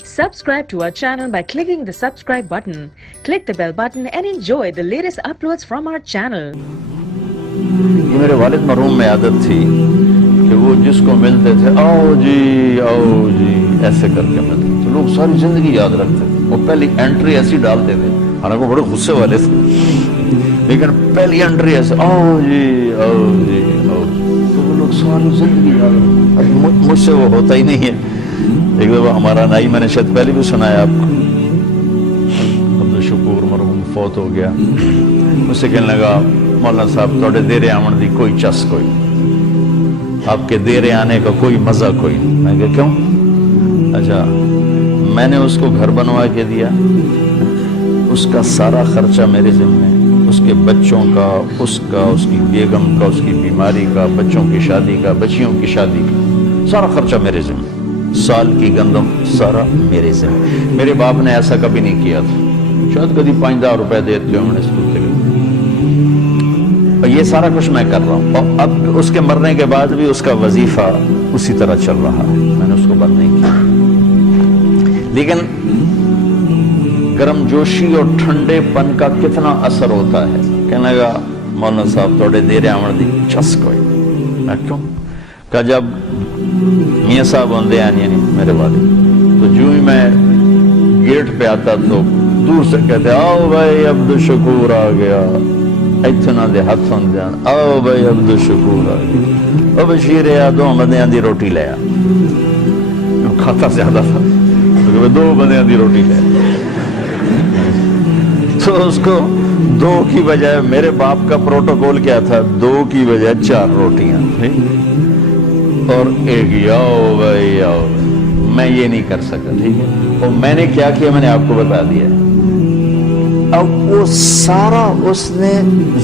Subscribe to our channel by clicking the subscribe button. Click the bell button and enjoy the latest uploads from our channel. یہ میرے والد مرحوم میں عادت تھی کہ وہ جس کو ملتے تھے آؤ جی ایسے کر کے ملتے تو لوگ ساری زندگی یاد رکھتے تھے. وہ پہلی انٹری ایسی ڈالتے تھے, حالانکہ وہ بڑے غصے والے تھے, لیکن پہلی انٹری ایسے آؤ جی تو وہ لوگ ساری زندگی یاد رکھتے. مجھ سے وہ ہوتا ہی نہیں ہے. ایک دفعہ ہمارا نائی, میں نے شاید پہلے بھی سنایا آپ کو, عبدالشکور مرحوم فوت ہو گیا. مجھ سے کہنے لگا مولانا صاحب توڑے دیرے آمن دی کوئی چس کوئی, آپ کے دیرے آنے کا کوئی مزہ کوئی. میں کہا کیوں؟ اچھا میں نے اس کو گھر بنوا کے دیا, اس کا سارا خرچہ میرے ذمہ, اس کے بچوں کا, اس کی بیگم کا, اس کی بیماری کا, بچوں کی شادی کا, بچیوں کی شادی کا, سارا خرچہ میرے ذمہ, سال کی گندم سارا میرے ذمہ. میرے باپ نے ایسا کبھی نہیں کیا تھا, شاید کبھی 5-10 روپے دیتے ہوں نے اسکول کے لیے, اور یہ سارا کچھ میں کر رہا ہوں. اور اب اس کے مرنے کے بعد بھی اس کا وظیفہ اسی طرح چل رہا ہے, میں نے اس کو بند نہیں کیا. لیکن گرم جوشی اور ٹھنڈے پن کا کتنا اثر ہوتا ہے. کہنے لگا مولانا صاحب توڑے دیرے آمن دی چس کوئی. میں کیوں؟ کہ جب میاں صاحب ہوندے ہیں یعنی میرے والد, تو جو ہی میں گیٹ پہ آتا تو دور سے کہتے آؤ بھائی عبدالشکور آ گیا, اتنا دے ہاتھ ہوندے ہیں آؤ بھائی عبدالشکور آ گیا, او بشیر آ 2 بندیاں دی روٹی لے آ. کھاتا زیادہ تھا تو 2 بندیاں دی روٹی لے آ. تو اس کو 2 کی بجائے, میرے باپ کا پروٹوکول کیا تھا, 2 کی بجائے 4 روٹیاں, اور ایک یاؤ بھائی یاؤ. میں یہ نہیں کر سکا, ٹھیک ہے. اور میں نے کیا کیا میں نے آپ کو بتا دیا. اب وہ سارا اس نے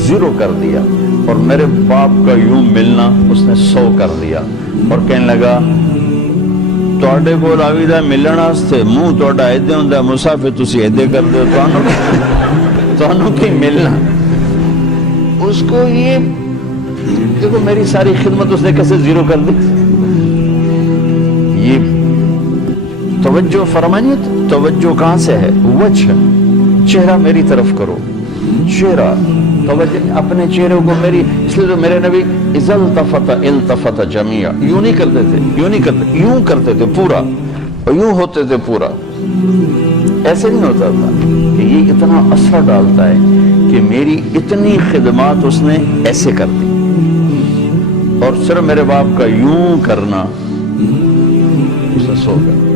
0 کر دیا, اور میرے باپ کا یوں ملنا اس نے 100 کر دیا. اور کہنے لگا توڑے کو لاویدہ ملن واسطے منہ توڑا ایدے ہوندا مسافر تسی ایدے کر دے, تانوں کی ملنا. اس کو یہ دیکھو میری ساری خدمت اس نے کیسے 0 کر دی. یہ توجہ فرمانی, توجہ کہاں سے ہے؟ وجہ, چہرہ میری طرف کرو, چہرہ توجہ اپنے چہرے کو میری. اس لیے تو میرے نبی اذا التفت جميعا, یوں نہیں کرتے تھے, یوں کرتے تھے پورا, اور یوں ہوتے تھے پورا. ایسے نہیں ہوتا تھا. کہ یہ اتنا اثر ڈالتا ہے کہ میری اتنی خدمات اس نے ایسے کر دی, اور صرف میرے باپ کا یوں کرنا اس نے 100 کر.